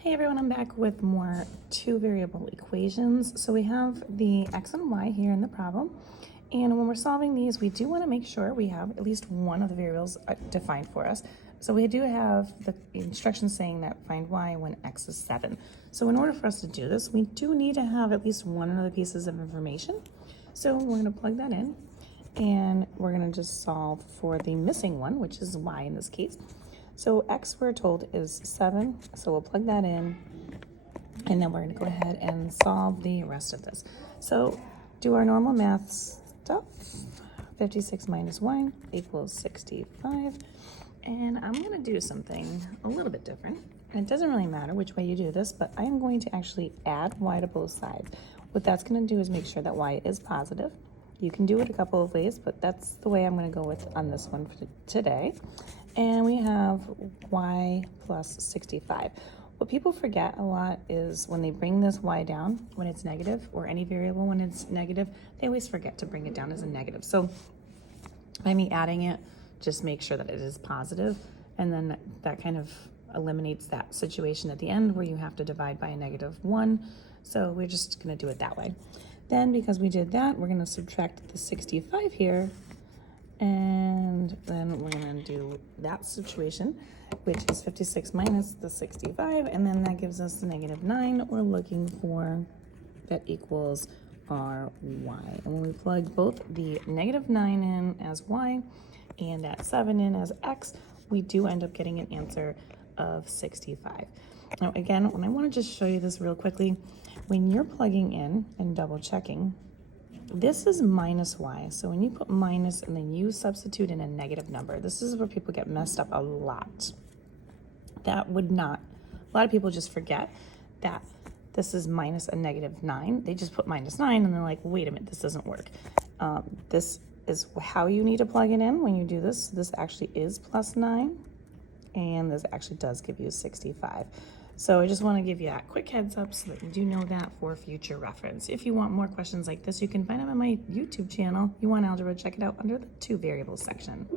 Hey everyone, I'm back with more two variable equations. So we have the x and y here in the problem. And when we're solving these, we do want to make sure we have at least one of the variables defined for us. So we do have the instructions saying that find y when x is 7. So in order for us to do this, we do need to have at least one of the pieces of information. So we're going to plug that in and we're going to just solve for the missing one, which is y in this case. So x, we're told, is 7, so we'll plug that in, and then we're going to go ahead and solve the rest of this. So do our normal math stuff. 56 minus y equals 65, and I'm going to do something a little bit different. And it doesn't really matter which way you do this, but I'm going to actually add y to both sides. What that's going to do is make sure that y is positive. You can do it a couple of ways, but that's the way I'm going to go with on this one for today. And we have y plus 65. What people forget a lot is when they bring this y down, when it's negative, or any variable when it's negative, they always forget to bring it down as a negative. So by me adding it, just make sure that it is positive, and then that kind of eliminates that situation at the end where you have to divide by a -1. So we're just going to do it that way. Then, because we did that, we're going to subtract the 65 here, and then we're going to do that situation, which is 56 minus the 65, and then that gives us the -9 we're looking for that equals our y. And when we plug both the -9 in as y and that 7 in as x, we do end up getting an answer of 65. Now again, when I want to just show you this real quickly, when you're plugging in and double checking, this is minus y. So when you put minus and then you substitute in a negative number, this is where people get messed up a lot. That would not, a lot of people just forget that this is minus a -9. They just put -9 and they're like, wait a minute, this doesn't work. This is how you need to plug it in when you do this. This actually is +9, and this actually does give you 65. So I just want to give you that quick heads up so that you do know that for future reference. If you want more questions like this, you can find them on my YouTube channel. You want algebra, check it out under the 2 variables section.